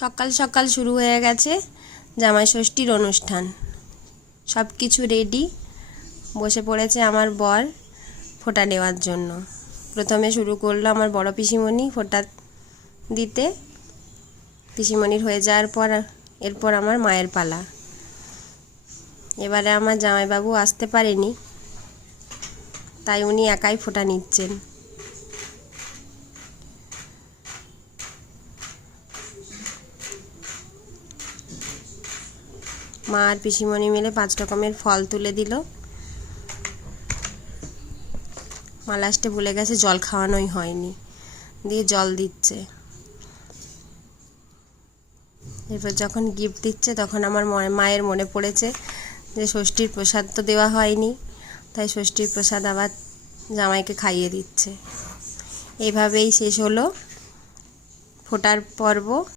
সকাল সকাল শুরু হয়ে গেছে জামাই ষষ্ঠীর অনুষ্ঠান। সব কিছু রেডি। বসে পড়েছে আমার বর ফোঁটা নেওয়ার জন্য। প্রথমে শুরু করলো আমার বড় পিসিমণি ফোঁটা দিতে। পিসিমণির হয়ে যাওয়ার পর এরপর আমার মায়ের পালা। এবারে আমার জামাইবাবু আসতে পারেনি, তাই উনি একাই ফোঁটা নিচ্ছেন। মা আর পিসিমণি মিলে 5 রকমের ফল তুলে দিল। মা লাস্টে ভুলে গেছে জল খাওয়ানোই হয়নি, দিয়ে জল দিচ্ছে। এরপর যখন গিফট দিচ্ছে তখন আমার মায়ের মনে পড়েছে যে ষষ্ঠীর প্রসাদ তো দেওয়া হয়নি, তাই ষষ্ঠীর প্রসাদ আবার জামাইকে খাইয়ে দিচ্ছে। এভাবেই শেষ হলো ফোঁটার পর্ব।